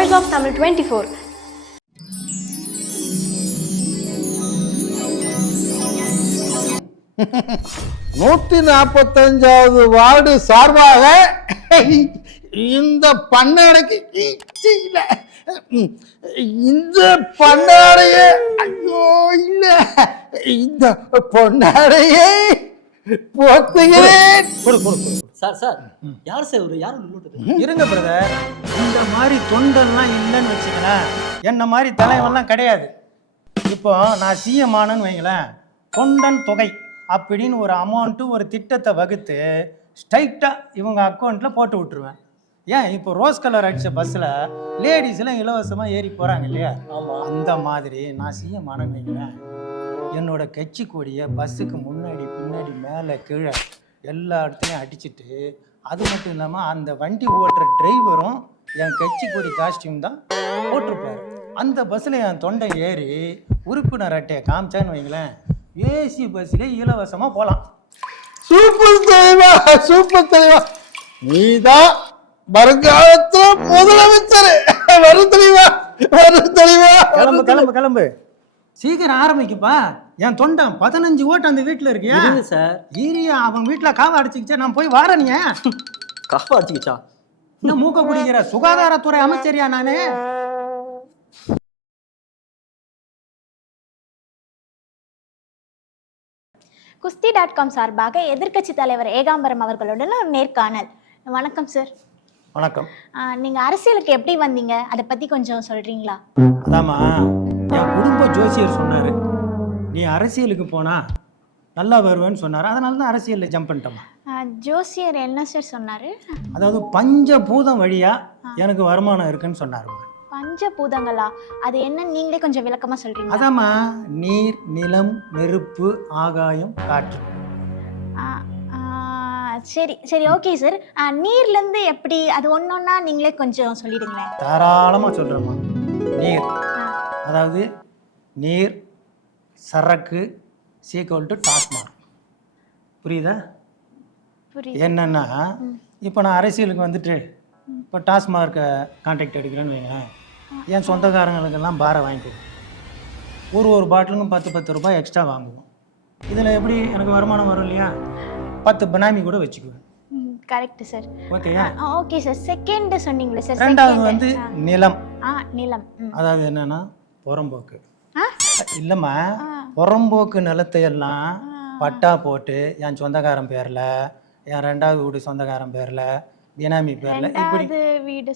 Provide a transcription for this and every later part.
Voice of Tamil twenty four நூத்தி நாற்பத்தஞ்சாவது ward சார்பாக இந்த பண்ணாடைக்கு இல்ல. இந்த பண்ணாடைய ஐயோ இல்ல இந்த பொன்னாடையே கொடு சார் சார் யார் சார் ஒரு யார் இருங்க பிரதர் இந்த மாதிரி தொண்டெல்லாம் இல்லைன்னு வச்சுங்களேன் என்ன மாதிரி தலைவன்லாம் கிடையாது. இப்போ நான் சிஎம் ஆனேன்னு வைங்களேன். தொண்டன் தொகை அப்படின்னு ஒரு அமௌண்ட்டு ஒரு திட்டத்தை வகுத்து ஸ்ட்ரைட்டாக இவங்க அக்கௌண்ட்டில் போட்டு விட்டுருவேன். ஏன்? இப்போ ரோஸ் கலர் அடித்த பஸ்ஸில் லேடிஸ்லாம் இலவசமாக ஏறி போகிறாங்க இல்லையா? ஆமாம் அந்த மாதிரி நான் சிஎம் ஆனேன்னு வைங்களேன். என்னோட கட்சி கொடியை பஸ்ஸுக்கு முன்னாடி பின்னாடி மேலே கீழே எல்லா இடத்துலையும் அடிச்சிட்டு அது மட்டும் இல்லாமல் அந்த வண்டி ஓட்டுற டிரைவரும் என் கட்சி கொடி காஸ்டியூம் தான் போட்டிருப்பாரு. அந்த பஸ்ஸில் என் தொண்டை ஏறி உறுப்பினர் அட்டையை காமிச்சான்னு வைங்களேன் ஏசி பஸ்ஸில் இலவசமாக போகலாம் சூப்பர் தலைவா சூப்பர் தலைவா. நீதான் வருங்காலத்துல முதலமைச்சர். வரும் தெளிவா வரும் தெளிவா கிளம்பு கிளம்பு கிளம்பு. சீக்கிரம் ஆரம்பிக்குப்பா. என் தொண்டன் பதினஞ்சு ஓட்டு அந்த வீட்டில் இருக்கியா சார். ஈரியா அவன் வீட்டில் காவை அடிச்சுக்கிச்சே நான் போய் வாரேன் நீ. கஃபா அடிச்சுக்கிச்சா? இன்னும் மூக்க பிடிக்கிற சுகாதாரத்துறை அமைச்சரியா நானு? குஸ்தி டாட் காம் சார்பாக எதிர்க்கட்சி தலைவர் ஏகாம்பரம் அவர்களுடன் ஒரு நேர்காணல். வணக்கம் சார் வணக்கம். நீங்கள் அரசியலுக்கு எப்படி வந்தீங்க? அதை பற்றி கொஞ்சம் சொல்கிறீங்களா அதாம்மா என் குடும்ப ஜோசியர் சொன்னாரு. நீ அரசியலுக்கு போனா நல்லா வருவேன்னு சொன்னாரு. அதனால தான் அரசியலில் ஜம்ப் பண்ணிட்டோம்மா ஜோசியர் என்ன சார் சொன்னார்? அதாவது பஞ்சபூதம் வழியா எனக்கு வருமானம் இருக்குன்னு சொன்னாருமா. பஞ்சபூதங்களா? அது என்ன நீங்களே கொஞ்சம் விளக்கமாக சொல்கிறீங்களா அதாம்மா நீர் நிலம் நெருப்பு ஆகாயம் காற்று. சரி சரி ஓகே சார் நீர்லேருந்து எப்படி அது ஒன்று ஒன்றா நீங்களே கொஞ்சம் சொல்லிடுங்களேன். தாராளமாக சொல்கிறேம்மா நீர். அதாவது நீர் சரக்கு சீக்வல் டு டாஸ்மார்க் புரியுதா? என்னன்னா இப்போ நான் அரசியலுக்கு வந்துட்டு இப்போ டாஸ்மார்க்கை கான்டாக்ட் எடுக்கிறேன்னு வைங்களேன். என் சொந்தக்காரங்களுக்கெல்லாம் பாரை வாங்கி கொடுப்பேன். ஒரு ஒரு பாட்டிலுக்கும் பத்து பத்து ரூபாய் எக்ஸ்ட்ரா வாங்குவோம். இதில் எப்படி எனக்கு வருமானம் வரும் இல்லையா? பத்து பினாமி கூட வச்சுக்குவேன். கரெக்ட் சார் ஓகேயா ஓகே சார் செகண்ட் சொன்னீங்களே சார் ரெண்டாவது. வந்து. நிலம். ஆ நிலம். அதாவது என்னன்னா புறம்போக்கு. இல்லைம்மா புறம்போக்கு நிலத்தை எல்லாம் பட்டா போட்டு என் சொந்தக்காரன் பேரில் என் ரெண்டாவது வீடு சொந்தக்காரன் பேரில் பினாமி பேரில் இப்படி வீடு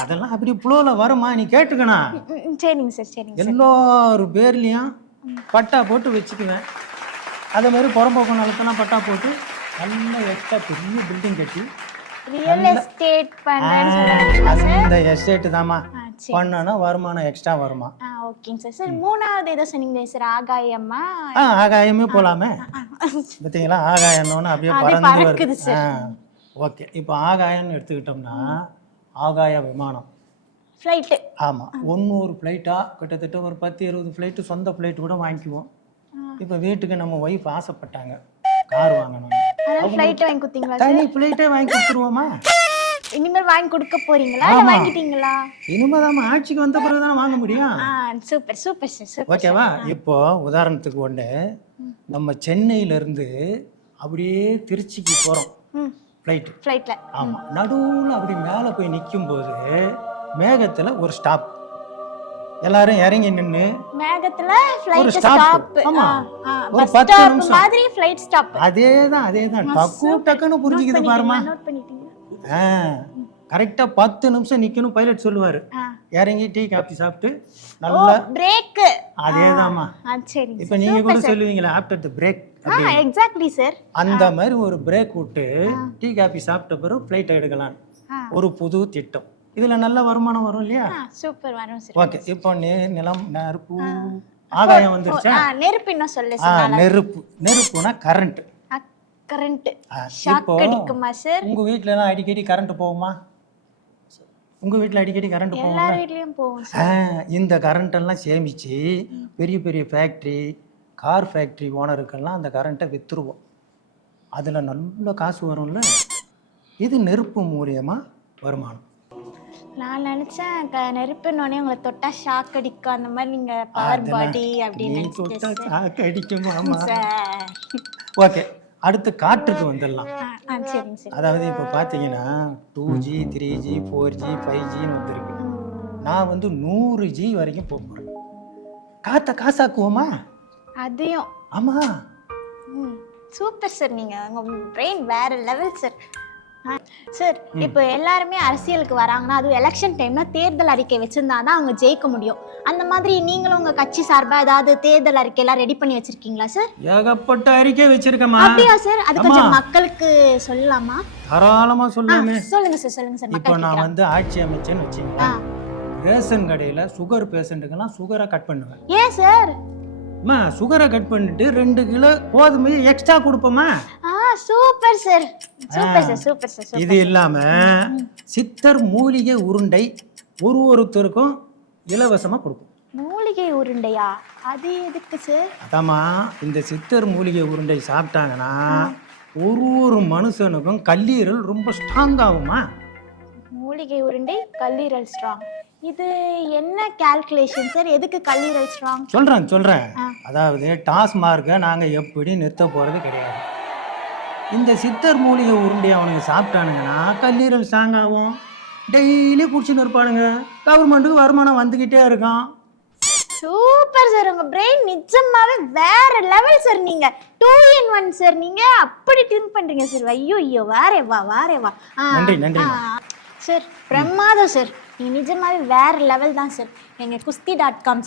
அதெல்லாம் அப்படி ஃப்ளோவில் வருமா நீ கேட்டுக்கணும் சரிங்க சார் சரிங்க சார் எல்லாரு பேர்லேயும் பட்டா போட்டு வச்சுக்குவேன். அதே மாதிரி புறம்போக்கு நிலத்தெல்லாம் பட்டா போட்டு நல்ல எக்ஸ்ட்ரா பெரிய பில்டிங் கட்டி ரியல் எஸ்டேட் அந்த எஸ்டேட்டு தாம்மா. பண்ணனா வருமானம் எக்ஸ்ட்ரா வருமா. ஓகேங்க சார் சார் மூணாவது ஏதோ சொன்னீங்களே சார் ஆகாயம்மா? ஆ ஆகாயமே போகலாமே பார்த்தீங்களா ஆகாயம்னு அப்படியே பறந்து வருது. ஓகே இப்போ ஆகாயம்னு எடுத்துக்கிட்டோம்னா ஆகாய விமானம். ஃப்ளைட்டு ஆமாம் ஒன்று ஒரு ஃப்ளைட்டாக கிட்டத்தட்ட ஒரு பத்து இருபது ஃப்ளைட்டு சொந்த ஃப்ளைட்டு கூட வாங்கிக்குவோம். இப்போ வீட்டுக்கு நம்ம ஒய்ஃப் ஆசைப்பட்டாங்க. கார் வாங்கணும் அதனால ஃப்ளைட்டு வாங்கி கொடுத்தீங்களா தனி ஃப்ளைட்டே வாங்கி கொடுத்துருவோமா? இனிமேல் வாங்கி கொடுக்க போறீங்களா? இல்லை வாங்கிட்டீங்களா? இனிமேல் தான் ஆட்சிக்கு வந்த பிறகு தானே வாங்க முடியும். ஆ சூப்பர் சூப்பர் சார் சூப்பர். ஓகேவா? இப்போ உதாரணத்துக்கு ஒன்று நம்ம சென்னையிலேருந்து அப்படியே திருச்சிக்கு போகிறோம் ம். ஃப்ளைட்டு ஃப்ளைட்டில் ஆமாம் நடுவில் அப்படி மேலே போய் நிக்கும்போது மேகத்தில் ஒரு ஸ்டாப் எல்லாரும் இறங்கி நின்று மேகத்துல ஃப்ளைட் stop. ஸ்டாப் ஆமா. ஒரு பஸ் பத்து ஸ்டாப் நிமிஷம். மாதிரி ஃப்ளைட் ஸ்டாப் அதே தான் அதே தான் டக்கு டக்குன்னு புரிஞ்சுக்குது பாருமா நோட் பண்ணிட்டீங்க. ஆ கரெக்டாக பத்து நிமிஷம் நிற்கணும் பைலட் சொல்லுவார். இறங்கி டீ காஃபி சாப்பிட்டு நல்லா பிரேக் அதே தான்மா ஆ சரிங்க இப்போ நீங்கள் கூட சொல்லுவீங்களே after the break exactly sir அந்த மாதிரி ஒரு பிரேக் விட்டு டீ காஃபி சாப்பிட்ட பிறகு ஃப்ளைட் எடுக்கலாம். ஒரு புது திட்டம். இதில் நல்ல வருமானம் வரும் இல்லையா? சூப்பர் வரும் சார் ஓகே இப்போ நீர் நிலம் நெருப்பு ஆகாயம் வந்துருச்சா? நெருப்பு இன்னும் சொல்லு சார் நெருப்பு. நெருப்புனா கரண்ட் கரண்ட் ஷாக் அடிக்குமா சார் உங்க வீட்ல எல்லாம் அடிக்கடி கரண்ட் போகுமா? உங்க வீட்ல அடிக்கடி கரண்ட் போகுமா? எல்லார் வீட்லயும் போகும் இந்த கரண்ட் எல்லாம் சேமிச்சு பெரிய பெரிய ஃபேக்ட்ரி கார் ஃபேக்ட்ரி ஓனருக்கெல்லாம் அந்த கரண்ட்டை விற்றுருவோம் அதில் நல்ல காசு வரும்ல? இது நெருப்பு மூலியமா வருமானம். நான் நினைச்சேன் க- நெருப்புன்னொடனே உங்களை தொட்டா ஷாக் அடிக்கும். அந்த மாதிரி நீங்க பவர் பாடி அப்படின்னு தொட்டா சாக்கு அடிக்குமாமா சார் ஓகே அடுத்து காற்றுக்கு வந்துடலாம். அதாவது இப்போ பார்த்தீங்கன்னா two G three G four G five ஜின்னு வந்திருக்கு. நான் வந்து நூறு ஜி வரைக்கும் போக போகிறேன் காற்றை காசாக்குவோமா? அதையும். ஆமாம் சூப்பர் சார் நீங்க. உங்க பிரெயின் வேற லெவல் சார். சார் இப்போ எல்லாருமே அரசியலுக்கு வராங்கன்னா அதுவும் எலெக்ஷன் டைம்ல தேர்தல் அறிக்கை வச்சிருந்தா தான் அவங்க ஜெயிக்க முடியும். அந்த மாதிரி நீங்களும் உங்க கட்சி சார்பா ஏதாவது தேர்தல் அறிக்கை எல்லாம் ரெடி பண்ணி வச்சிருக்கீங்களா சார்? ஏகப்பட்ட அறிக்கை வச்சிருக்கேம்மா. அப்படியா சார்? அது கொஞ்சம். மக்களுக்கு சொல்லலாமா? தாராளமாக ஆ, சொல்லாமே சொல்லுங்க சார் சொல்லுங்க சார். இப்போ நான். வந்து ஆட்சி அமைச்சேன்னு ஆ. வச்சுக்கோங்க ரேஷன் கடையில் சுகர் பேஷண்ட்டுக்கெல்லாம் சுகரை கட் பண்ணுவேன். ஏன் சார்? அம்மா சுகரை கட் பண்ணிட்டு ரெண்டு கிலோ கோதுமை எக்ஸ்ட்ரா கொடுப்போமா? Super sir super sir super sir இது இல்லாம சித்தர் மூலிகை உருண்டை ஒரு ஒருத்தருக்கும் இலவசமா கொடுப்போம் மூலிகை உருண்டையா? அது எதுக்கு சார் அதாம்மா இந்த சித்தர் மூலிகை உருண்டை சாப்பிட்டாங்கன்னா ஒரு ஒரு மனுஷனுக்கும் கல்லீரல் ரொம்ப ஸ்ட்ராங் ஆகுமா மூலிகை உருண்டை கல்லீரல் ஸ்ட்ராங் இது என்ன கால்குலேஷன் சார் எதுக்கு கல்லீரல் ஸ்ட்ராங் சொல்றேன் சொல்றேன். அதாவது டாஸ்மார்க்கை நாங்க எப்படி நிறுத்த போறது கிடையாது. இந்த சித்தர் மூலிகை உருண்டை அவனுங்க சாப்பிட்டானுங்கன்னா கல்லீரல் ஸ்ட்ராங் ஆகும். டெய்லி குடிச்சுன்னு இருப்பானுங்க. கவர்மெண்ட்டுக்கு வருமானம் வந்துக்கிட்டே இருக்கும் சூப்பர் சார் உங்க பிரெயின் நிஜமாவே வேற லெவல் சார் நீங்க. டூ இன் ஒன் சார் நீங்க அப்படி திங்க் பண்றீங்க சார் ஐயோ ஐயோ வாரே வா வாரே வா. நன்றி, நன்றி. சார் பிரமாதம் சார் நீங்க நிஜமாவே வேற லெவல் தான் சார் எங்க குஸ்தி டாட் காம்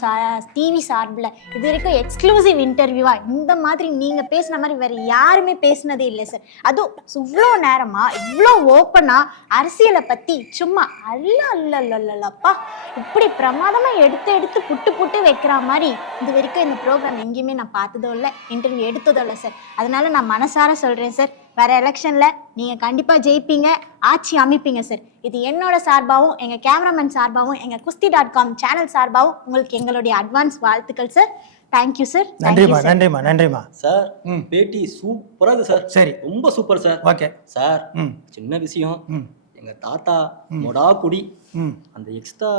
டிவி சார்பில் இது வரைக்கும் எக்ஸ்க்ளூசிவ் இன்டர்வியூவா இந்த மாதிரி நீங்க பேசுன மாதிரி வேற யாருமே பேசுனதே இல்லை சார் அதுவும் இவ்வளோ நேரமா இவ்வளோ ஓப்பனா அரசியலை பத்தி சும்மா அல்ல அல்ல அல்லப்பா இப்படி பிரமாதமா எடுத்து எடுத்து புட்டு புட்டு வைக்கிற மாதிரி இது வரைக்கும் இந்த ப்ரோக்ராம் எங்கேயுமே நான் பார்த்ததோ இல்லை இன்டர்வியூ எடுத்ததோ இல்லை சார் அதனால நான் மனசார சொல்றேன் சார் வர எலெக்ஷன்ல நீங்க கண்டிப்பா ஜெயிப்பீங்க ஆட்சி அமைப்பீங்க சார் இது என்னோட சார்பாகவும் எங்க கேமராமேன் சார்பாகவும் எங்க குஸ்தி டாட் காம் சேனல் சார்பாகவும் உங்களுக்கு எங்களுடைய அட்வான்ஸ் வாழ்த்துக்கள் சார் தேங்க்யூ சார் நன்றிம்மா நன்றிம்மா நன்றிம்மா. சார் ம். பேட்டி சூப்பரா இருக்கு சார் சரி. ரொம்ப சூப்பர் சார் ஓகே. சார் ம். சின்ன விஷயம். ம். எங்க தாத்தா மொடா குடி ம். அந்த எக்ஸ்ட்ரா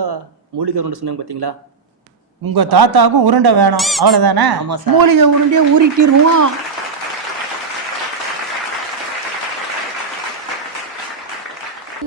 மூலிகை உருண்டை சொன்னாங்க பாத்தீங்களா? உங்க தாத்தாவுக்கும் உருண்டை வேணும். சார். மூலிகை உருண்டையை உருட்டிடுவோம்